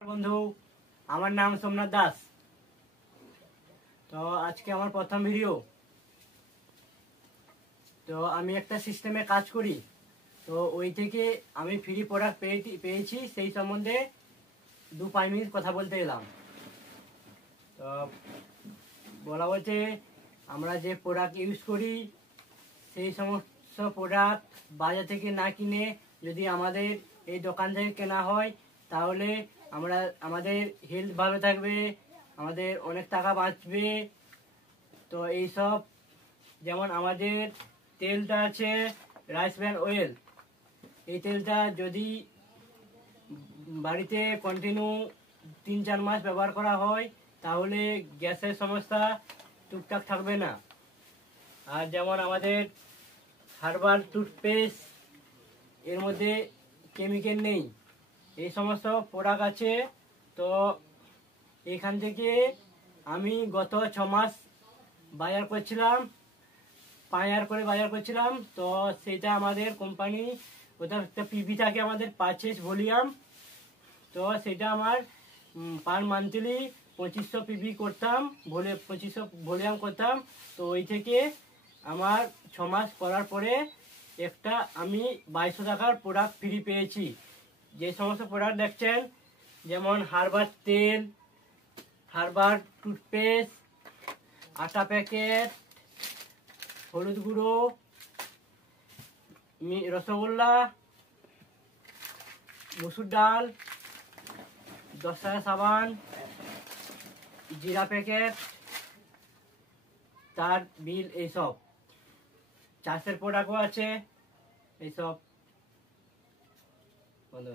বন্ধু, আমার নাম সোমনাথ দাস। তো আজকে আমার প্রথম ভিডিও। তো আমি একটা সিস্টেমে কাজ করি, তো ওই থেকে আমি ফ্রি প্রোডাক্ট পেয়েছি, সেই সম্বন্ধে 2-5 মিনিট কথা বলতে এলাম। তো বলা বলতে, আমরা যে প্রোডাক্ট ইউজ করি সেই সমস্ত প্রোডাক্ট বাজার থেকে না কিনে যদি আমাদের এই দোকান থেকে কেনা হয়, তাহলে আমাদের হেলথ ভালো থাকবে, আমাদের অনেক টাকা বাঁচবে। তো এইসব, যেমন আমাদের তেলটা আছে রাইস ব্র্যান অয়েল। এই তেলটা যদি বাড়িতে কন্টিনিউ 3-4 মাস ব্যবহার করা হয়, তাহলে গ্যাসের সমস্যা টুকটাক থাকবে না। আর যেমন আমাদের হার্বাল টুথপেস্ট, এর মধ্যে কেমিক্যাল নেই, এই সমস্ত প্রোডাক্ট আছে। তো এখান থেকে আমি গত 6 মাস বাজার করছিলাম, 5,000 করে বাজার করছিলাম। তো সেটা আমাদের কোম্পানি, ওটা একটা পিভি থাকে আমাদের পারচেস ভলিউম। তো সেটা আমার পার মান্থলি 2500 পিভি করতাম, 2500 ভলিউম করতাম। তো ওই থেকে আমার 6 মাস করার পরে একটা আমি 2200 টাকার প্রোডাক্ট ফ্রি পেয়েছি। যে সমস্ত প্রোডাক্ট দেখছেন, যেমন হার্বাল তেল, হার্বাল টুথপেস্ট, আটা প্যাকেট, হলুদ গুঁড়ো, রসগোল্লা, মসুর ডাল, 10 টাকা সাবান, জিরা প্যাকেট, তার বিল, এইসব চাষের প্রোডাক্টও আছে। এইসব বন্ধ।